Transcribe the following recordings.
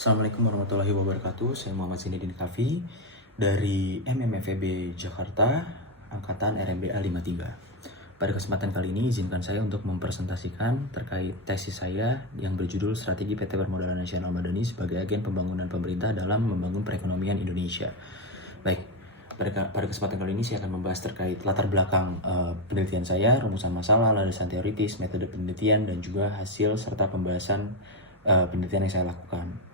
Assalamualaikum warahmatullahi wabarakatuh. Saya Muhammad Zinedine Kafi dari MMFEB Jakarta, Angkatan RMBA 53. Pada kesempatan kali ini, izinkan saya untuk mempresentasikan terkait tesis saya yang berjudul Strategi PT Permodalan Nasional Madani sebagai agen pembangunan pemerintah dalam membangun perekonomian Indonesia. Baik, pada kesempatan kali ini saya akan membahas terkait latar belakang penelitian saya, rumusan masalah, landasan teoritis, metode penelitian, dan juga hasil serta pembahasan penelitian yang saya lakukan.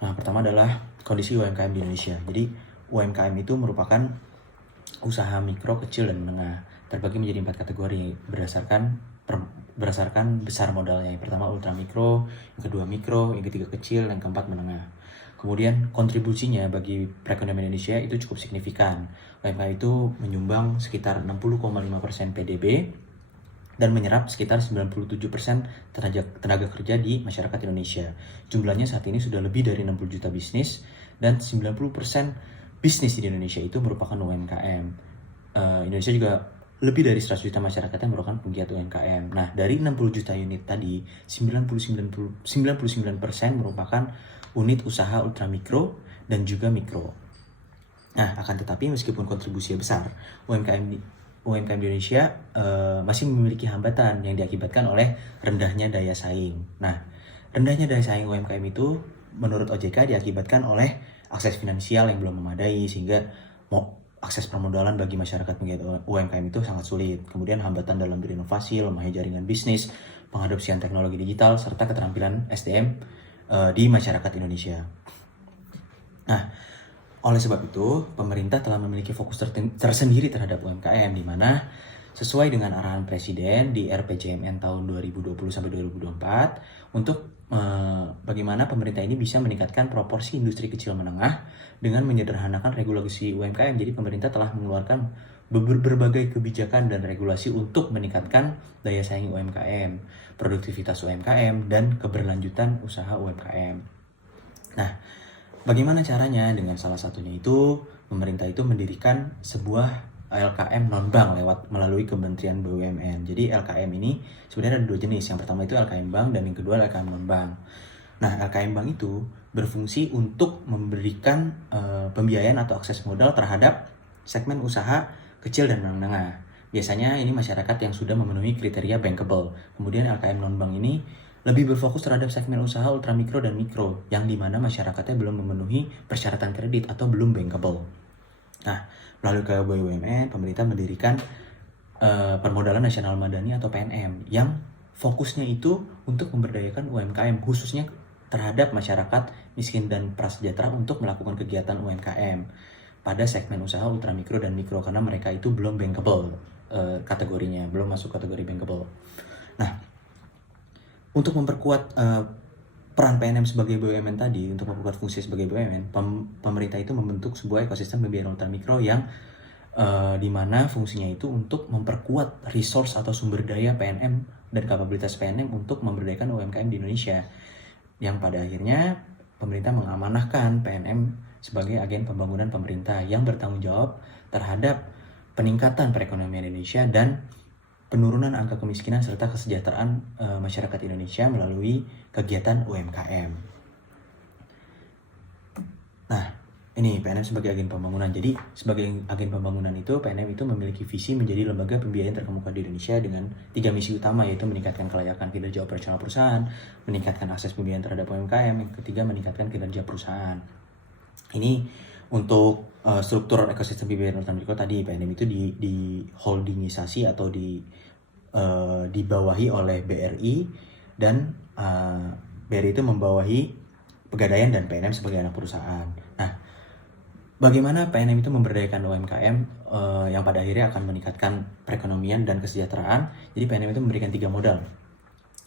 Nah, pertama adalah kondisi UMKM di Indonesia. Jadi, UMKM itu merupakan usaha mikro, kecil, dan menengah. Terbagi menjadi 4 kategori berdasarkan besar modalnya. Yang pertama ultra mikro, yang kedua mikro, yang ketiga kecil, yang keempat menengah. Kemudian kontribusinya bagi perekonomian Indonesia itu cukup signifikan. UMKM itu menyumbang sekitar 60,5% PDB dan menyerap sekitar 97% tenaga kerja di masyarakat Indonesia. Jumlahnya saat ini sudah lebih dari 60 juta bisnis, dan 90% bisnis di Indonesia itu merupakan UMKM. Indonesia juga lebih dari 100 juta masyarakat yang merupakan penggiat UMKM. Nah, dari 60 juta unit tadi, 99% merupakan unit usaha ultramikro dan juga mikro. Nah, akan tetapi meskipun kontribusinya besar, UMKM di Indonesia masih memiliki hambatan yang diakibatkan oleh rendahnya daya saing. Nah, rendahnya daya saing UMKM itu menurut OJK diakibatkan oleh akses finansial yang belum memadai, sehingga akses permodalan bagi masyarakat penggiat UMKM itu sangat sulit. Kemudian hambatan dalam berinovasi, lemahnya jaringan bisnis, pengadopsian teknologi digital, serta keterampilan SDM di masyarakat Indonesia. Nah, oleh sebab itu, pemerintah telah memiliki fokus tersendiri terhadap UMKM, di mana sesuai dengan arahan Presiden di RPJMN tahun 2020-2024 untuk bagaimana pemerintah ini bisa meningkatkan proporsi industri kecil menengah dengan menyederhanakan regulasi UMKM. Jadi pemerintah telah mengeluarkan berbagai kebijakan dan regulasi untuk meningkatkan daya saing UMKM, produktivitas UMKM, dan keberlanjutan usaha UMKM. Nah, bagaimana caranya? Dengan salah satunya itu, pemerintah itu mendirikan sebuah LKM non-bank melalui Kementerian BUMN. Jadi LKM ini sebenarnya ada 2 jenis. Yang pertama itu LKM bank dan yang kedua LKM non-bank. Nah, LKM bank itu berfungsi untuk memberikan pembiayaan atau akses modal terhadap segmen usaha kecil dan menengah. Biasanya ini masyarakat yang sudah memenuhi kriteria bankable. Kemudian LKM non-bank ini lebih berfokus terhadap segmen usaha ultramikro dan mikro, yang dimana masyarakatnya belum memenuhi persyaratan kredit atau belum bankable. Nah, melalui BUMN, pemerintah mendirikan Permodalan Nasional Madani atau PNM, yang fokusnya itu untuk memberdayakan UMKM, khususnya terhadap masyarakat miskin dan prasejahtera untuk melakukan kegiatan UMKM pada segmen usaha ultramikro dan mikro, karena mereka itu belum bankable kategorinya, belum masuk kategori bankable. Nah, untuk memperkuat peran PNM sebagai BUMN tadi, untuk memperkuat fungsi sebagai BUMN, pemerintah itu membentuk sebuah ekosistem pembiayaan ultramikro yang di mana fungsinya itu untuk memperkuat resource atau sumber daya PNM dan kapabilitas PNM untuk memberdayakan UMKM di Indonesia, yang pada akhirnya pemerintah mengamanahkan PNM sebagai agen pembangunan pemerintah yang bertanggung jawab terhadap peningkatan perekonomian Indonesia dan penurunan angka kemiskinan serta kesejahteraan masyarakat Indonesia melalui kegiatan UMKM. Nah, ini PNM sebagai agen pembangunan. Jadi, sebagai agen pembangunan itu, PNM itu memiliki visi menjadi lembaga pembiayaan terkemuka di Indonesia dengan 3 misi utama, yaitu meningkatkan kelayakan kinerja operasional perusahaan, meningkatkan akses pembiayaan terhadap UMKM, yang ketiga meningkatkan kinerja perusahaan. Ini untuk struktur ekosistem pembiayaan ultramikro tadi, PNM itu di holdingisasi atau dibawahi oleh BRI, dan BRI itu membawahi Pegadaian dan PNM sebagai anak perusahaan. Nah, bagaimana PNM itu memberdayakan UMKM yang pada akhirnya akan meningkatkan perekonomian dan kesejahteraan? Jadi PNM itu memberikan 3 modal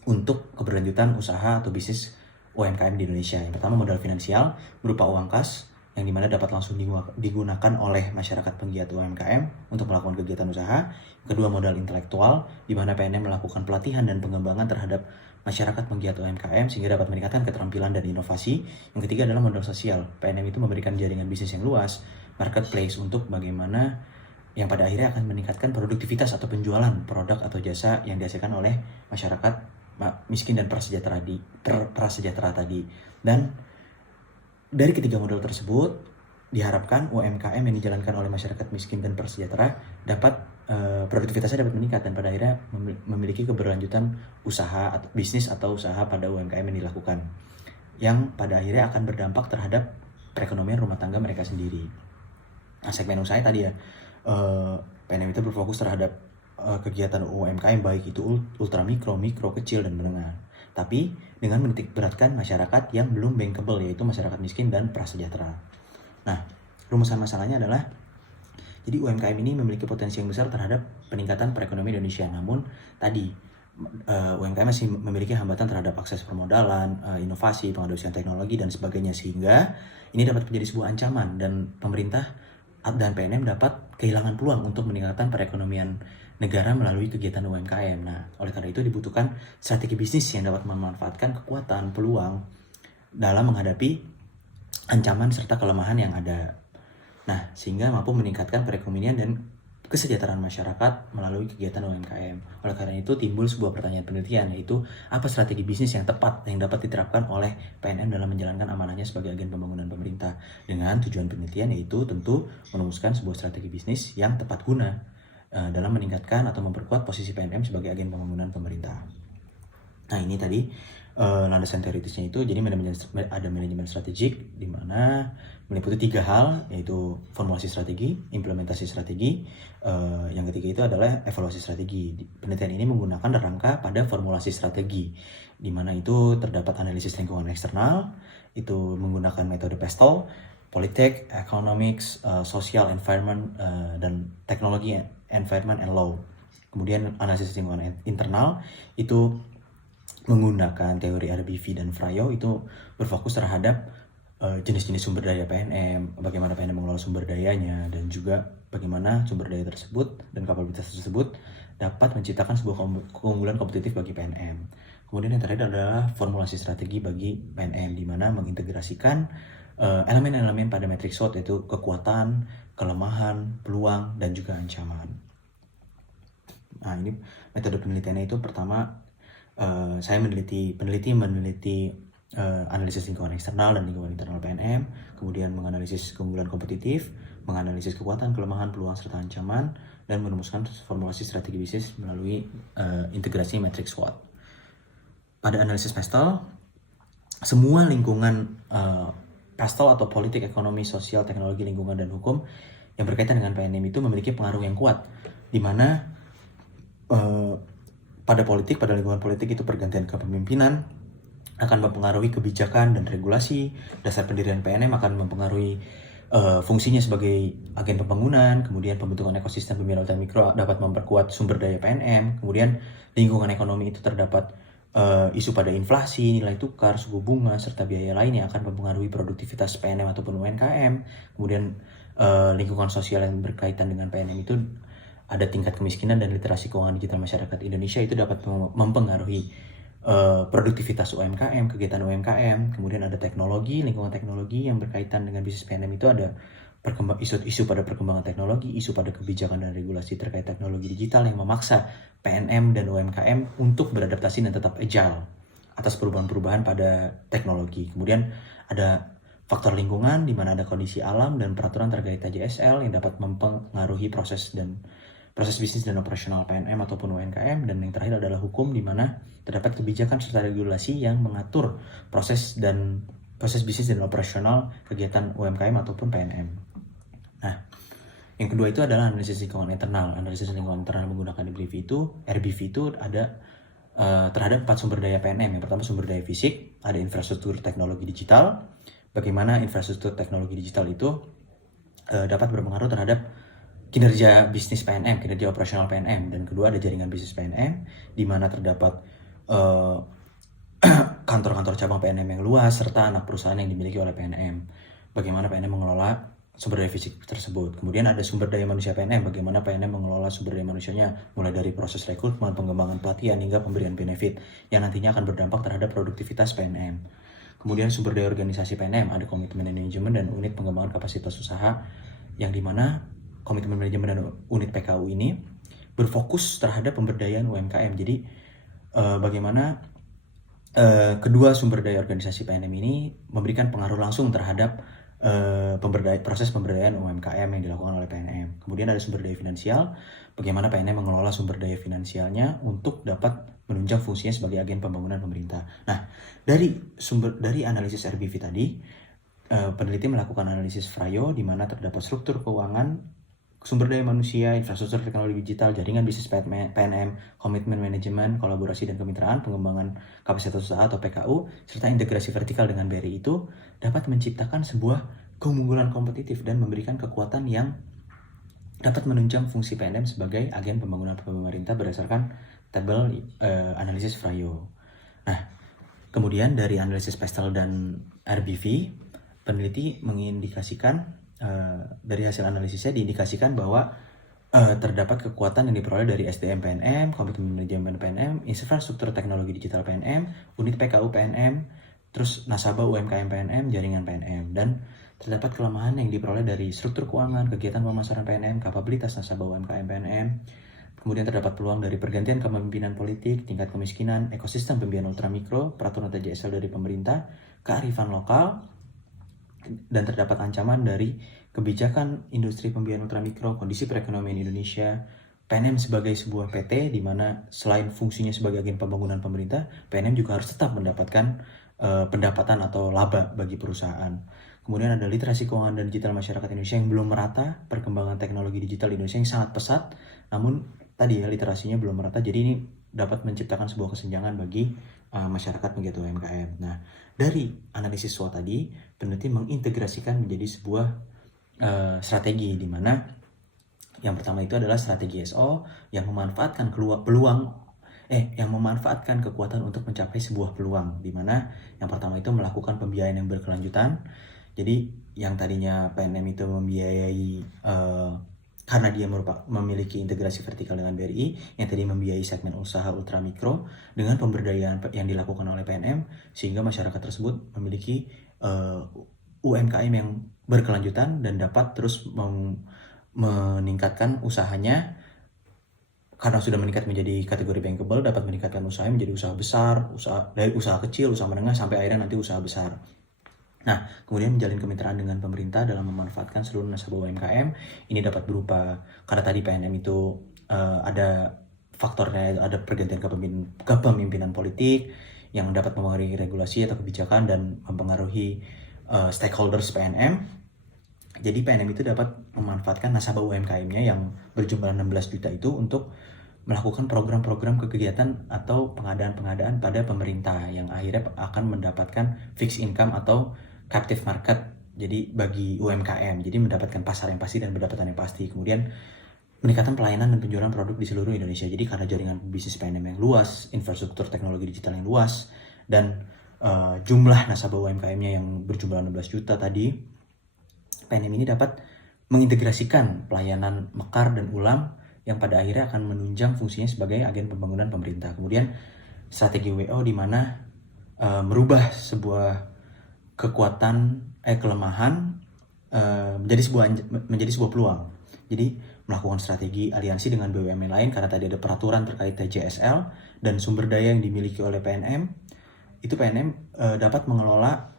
untuk keberlanjutan usaha atau bisnis UMKM di Indonesia. Yang pertama modal finansial berupa uang kas, yang dimana dapat langsung digunakan oleh masyarakat penggiat UMKM untuk melakukan kegiatan usaha. Kedua, modal intelektual, di mana PNM melakukan pelatihan dan pengembangan terhadap masyarakat penggiat UMKM sehingga dapat meningkatkan keterampilan dan inovasi. Yang ketiga adalah modal sosial. PNM itu memberikan jaringan bisnis yang luas, marketplace, untuk bagaimana yang pada akhirnya akan meningkatkan produktivitas atau penjualan produk atau jasa yang dihasilkan oleh masyarakat miskin dan prasejahtera tadi. Dan Dari ketiga model tersebut, diharapkan UMKM yang dijalankan oleh masyarakat miskin dan prasejahtera dapat produktivitasnya dapat meningkat dan pada akhirnya memiliki keberlanjutan usaha atau bisnis atau usaha pada UMKM yang dilakukan, yang pada akhirnya akan berdampak terhadap perekonomian rumah tangga mereka sendiri. Nah, segmen usaha tadi ya, PNM itu berfokus terhadap kegiatan UMKM baik itu ultra mikro, kecil, dan menengah. Tapi dengan menitik beratkan masyarakat yang belum bankable, yaitu masyarakat miskin dan prasejahtera. Nah, rumusan masalahnya adalah, jadi UMKM ini memiliki potensi yang besar terhadap peningkatan perekonomian Indonesia. Namun tadi UMKM masih memiliki hambatan terhadap akses permodalan, inovasi, pengadopsian teknologi, dan sebagainya, sehingga ini dapat menjadi sebuah ancaman dan pemerintah dan PNM dapat kehilangan peluang untuk meningkatkan perekonomian negara melalui kegiatan UMKM. Nah, oleh karena itu dibutuhkan strategi bisnis yang dapat memanfaatkan kekuatan peluang dalam menghadapi ancaman serta kelemahan yang ada. Nah, sehingga mampu meningkatkan perekonomian dan kesejahteraan masyarakat melalui kegiatan UMKM. Oleh karena itu timbul sebuah pertanyaan penelitian, yaitu apa strategi bisnis yang tepat yang dapat diterapkan oleh PNM dalam menjalankan amanahnya sebagai agen pembangunan pemerintah. Dengan tujuan penelitian yaitu tentu merumuskan sebuah strategi bisnis yang tepat guna dalam meningkatkan atau memperkuat posisi PNM sebagai agen pembangunan pemerintah. Nah, ini tadi landasan teoritisnya itu. Jadi ada manajemen strategik, di mana meliputi 3 hal, yaitu formulasi strategi, implementasi strategi, yang ketiga itu adalah evaluasi strategi. Penelitian ini menggunakan rangka pada formulasi strategi, di mana itu terdapat analisis lingkungan eksternal, itu menggunakan metode PESTEL, politik, economics, social, environment, dan teknologi, environment and law. Kemudian analisis lingkungan internal itu menggunakan teori RBV dan Frayo, itu berfokus terhadap jenis-jenis sumber daya PNM, bagaimana PNM mengelola sumber dayanya, dan juga bagaimana sumber daya tersebut dan kapabilitas tersebut dapat menciptakan sebuah keunggulan kompetitif bagi PNM. Kemudian yang terakhir adalah formulasi strategi bagi PNM, di mana mengintegrasikan elemen-elemen pada matriks SWOT, yaitu kekuatan, kelemahan, peluang, dan juga ancaman. Nah, ini metode penelitiannya itu pertama, saya meneliti analisis lingkungan eksternal dan lingkungan internal PNM, kemudian menganalisis keunggulan kompetitif, menganalisis kekuatan, kelemahan, peluang, serta ancaman, dan merumuskan formulasi strategi bisnis melalui integrasi matriks SWOT. Pada analisis PESTEL, semua lingkungan PESTEL atau politik, ekonomi, sosial, teknologi, lingkungan, dan hukum yang berkaitan dengan PNM itu memiliki pengaruh yang kuat, di mana pada lingkungan politik itu pergantian kepemimpinan akan mempengaruhi kebijakan dan regulasi. Dasar pendirian PNM akan mempengaruhi fungsinya sebagai agen pembangunan. Kemudian pembentukan ekosistem pembinaan ultra mikro dapat memperkuat sumber daya PNM. Kemudian lingkungan ekonomi itu terdapat isu pada inflasi, nilai tukar, suku bunga, serta biaya lain yang akan mempengaruhi produktivitas PNM ataupun UMKM. Kemudian lingkungan sosial yang berkaitan dengan PNM itu ada tingkat kemiskinan dan literasi keuangan digital masyarakat Indonesia, itu dapat mempengaruhi produktivitas UMKM, kegiatan UMKM. Kemudian ada teknologi, lingkungan teknologi yang berkaitan dengan bisnis PNM, itu ada isu pada perkembangan teknologi, isu pada kebijakan dan regulasi terkait teknologi digital yang memaksa PNM dan UMKM untuk beradaptasi dan tetap agile atas perubahan-perubahan pada teknologi. Kemudian ada faktor lingkungan, di mana ada kondisi alam dan peraturan terkait TJSL yang dapat mempengaruhi proses bisnis dan operasional PNM ataupun UMKM. Dan yang terakhir adalah hukum, di mana terdapat kebijakan serta regulasi yang mengatur proses bisnis dan operasional kegiatan UMKM ataupun PNM. Nah, yang kedua itu adalah analisis lingkungan internal. Analisis lingkungan internal menggunakan RBV itu ada terhadap 4 sumber daya PNM. Yang pertama sumber daya fisik, ada infrastruktur teknologi digital. Bagaimana infrastruktur teknologi digital itu dapat berpengaruh terhadap kinerja bisnis PNM, kinerja operasional PNM. Dan kedua ada jaringan bisnis PNM, di mana terdapat kantor-kantor cabang PNM yang luas serta anak perusahaan yang dimiliki oleh PNM. Bagaimana PNM mengelola sumber daya fisik tersebut. Kemudian ada sumber daya manusia PNM, bagaimana PNM mengelola sumber daya manusianya, mulai dari proses rekrutmen, pengembangan pelatihan, hingga pemberian benefit yang nantinya akan berdampak terhadap produktivitas PNM. Kemudian sumber daya organisasi PNM, ada komitmen manajemen dan unit pengembangan kapasitas usaha, yang dimana komitmen manajemen dan unit PKU ini berfokus terhadap pemberdayaan UMKM. Jadi bagaimana kedua sumber daya organisasi PNM ini memberikan pengaruh langsung terhadap proses pemberdayaan UMKM yang dilakukan oleh PNM. Kemudian ada sumber daya finansial, bagaimana PNM mengelola sumber daya finansialnya untuk dapat menunjang fungsinya sebagai agen pembangunan pemerintah. Nah, dari analisis RBV tadi, peneliti melakukan analisis Frayo di mana terdapat struktur keuangan, sumber daya manusia, infrastruktur teknologi digital, jaringan bisnis PNM, komitmen manajemen, kolaborasi dan kemitraan, pengembangan kapasitas usaha atau PKU, serta integrasi vertikal dengan BRI itu dapat menciptakan sebuah keunggulan kompetitif dan memberikan kekuatan yang dapat menunjang fungsi PNM sebagai agen pembangunan pemerintah berdasarkan tabel analisis Frayo. Nah, kemudian dari analisis Pestel dan RBV, peneliti mengindikasikan dari hasil analisisnya diindikasikan bahwa terdapat kekuatan yang diperoleh dari SDM PNM, komitmen manajemen PNM, infrastruktur teknologi digital PNM, unit PKU PNM, terus nasabah UMKM PNM, jaringan PNM, dan terdapat kelemahan yang diperoleh dari struktur keuangan, kegiatan pemasaran PNM, kapabilitas nasabah UMKM PNM. Kemudian terdapat peluang dari pergantian kepemimpinan politik, tingkat kemiskinan, ekosistem pembiayaan ultramikro, peraturan TJSL dari pemerintah, kearifan lokal, dan terdapat ancaman dari kebijakan industri pembiayaan ultramikro, kondisi perekonomian Indonesia, PNM sebagai sebuah PT di mana selain fungsinya sebagai agen pembangunan pemerintah, PNM juga harus tetap mendapatkan pendapatan atau laba bagi perusahaan. Kemudian ada literasi keuangan dan digital masyarakat Indonesia yang belum merata, perkembangan teknologi digital di Indonesia yang sangat pesat, namun tadi ya literasinya belum merata, jadi ini dapat menciptakan sebuah kesenjangan bagi masyarakat penggiat UMKM. Nah, dari analisis SWOT tadi, peneliti mengintegrasikan menjadi sebuah strategi di mana yang pertama itu adalah strategi SO yang memanfaatkan yang memanfaatkan kekuatan untuk mencapai sebuah peluang, di mana yang pertama itu melakukan pembiayaan yang berkelanjutan. Jadi yang tadinya PNM itu membiayai karena dia memiliki integrasi vertikal dengan BRI, yang tadi membiayai segmen usaha ultramikro dengan pemberdayaan yang dilakukan oleh PNM, sehingga masyarakat tersebut memiliki UMKM yang berkelanjutan dan dapat terus meningkatkan usahanya. Karena sudah meningkat menjadi kategori bankable, dapat meningkatkan usahanya menjadi usaha besar, dari usaha kecil, usaha menengah, sampai akhirnya nanti usaha besar. Nah, kemudian menjalin kemitraan dengan pemerintah dalam memanfaatkan seluruh nasabah UMKM. Ini dapat berupa, karena tadi PNM itu ada faktornya, ada pergantian kepemimpinan politik yang dapat mempengaruhi regulasi atau kebijakan dan mempengaruhi stakeholders PNM. Jadi PNM itu dapat memanfaatkan nasabah UMKM-nya yang berjumlah 16 juta itu untuk melakukan program-program kegiatan atau pengadaan-pengadaan pada pemerintah yang akhirnya akan mendapatkan fixed income atau captive market, jadi bagi UMKM, jadi mendapatkan pasar yang pasti dan pendapatan yang pasti. Kemudian peningkatan pelayanan dan penjualan produk di seluruh Indonesia, jadi karena jaringan bisnis PNM yang luas, infrastruktur teknologi digital yang luas, dan jumlah nasabah UMKM-nya yang berjumlah 16 juta tadi, PNM ini dapat mengintegrasikan pelayanan mekar dan ulang yang pada akhirnya akan menunjang fungsinya sebagai agen pembangunan pemerintah. Kemudian strategi WO di mana merubah sebuah kelemahan menjadi sebuah peluang. Jadi melakukan strategi aliansi dengan BUMN lain karena tadi ada peraturan terkait TJSL dan sumber daya yang dimiliki oleh PNM. Itu PNM dapat mengelola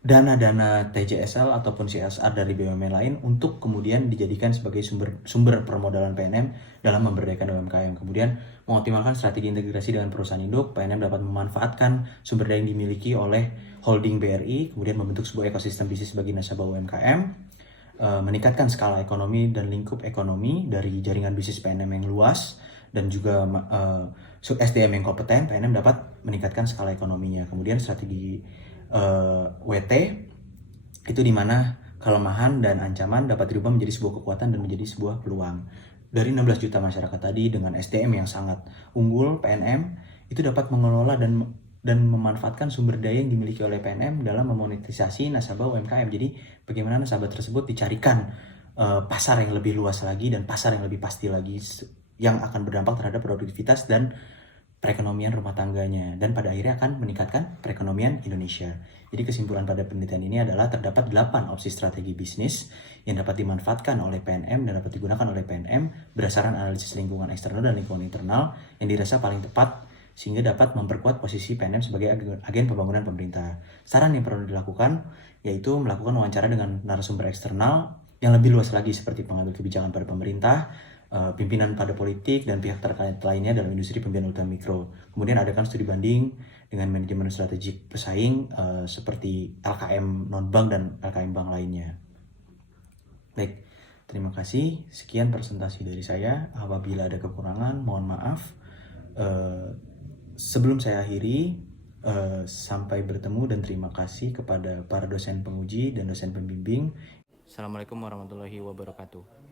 dana-dana TJSL ataupun CSR dari BUMN lain untuk kemudian dijadikan sebagai sumber permodalan PNM dalam memberdayakan UMKM. Kemudian mengoptimalkan strategi integrasi dengan perusahaan induk, PNM dapat memanfaatkan sumber daya yang dimiliki oleh holding BRI, kemudian membentuk sebuah ekosistem bisnis bagi nasabah UMKM, meningkatkan skala ekonomi dan lingkup ekonomi dari jaringan bisnis PNM yang luas, dan juga SDM yang kompeten. PNM dapat meningkatkan skala ekonominya. Kemudian strategi WT itu dimana kelemahan dan ancaman dapat dirubah menjadi sebuah kekuatan dan menjadi sebuah peluang. Dari 16 juta masyarakat tadi dengan SDM yang sangat unggul, PNM itu dapat mengelola dan memanfaatkan sumber daya yang dimiliki oleh PNM dalam memonetisasi nasabah UMKM. Jadi bagaimana nasabah tersebut dicarikan pasar yang lebih luas lagi dan pasar yang lebih pasti lagi yang akan berdampak terhadap produktivitas dan perekonomian rumah tangganya, dan pada akhirnya akan meningkatkan perekonomian Indonesia. Jadi kesimpulan pada penelitian ini adalah terdapat 8 opsi strategi bisnis yang dapat dimanfaatkan oleh PNM dan dapat digunakan oleh PNM berdasarkan analisis lingkungan eksternal dan lingkungan internal yang dirasa paling tepat sehingga dapat memperkuat posisi PNM sebagai agen pembangunan pemerintah. Saran yang perlu dilakukan yaitu melakukan wawancara dengan narasumber eksternal yang lebih luas lagi seperti pengambil kebijakan pada pemerintah, pimpinan pada politik, dan pihak terkait lainnya dalam industri pembiayaan ultramikro. Kemudian adakan studi banding dengan manajemen strategik pesaing seperti LKM non-bank dan LKM bank lainnya. Baik, terima kasih. Sekian presentasi dari saya. Apabila ada kekurangan, mohon maaf. Sebelum saya akhiri, sampai bertemu dan terima kasih kepada para dosen penguji dan dosen pembimbing. Assalamualaikum warahmatullahi wabarakatuh.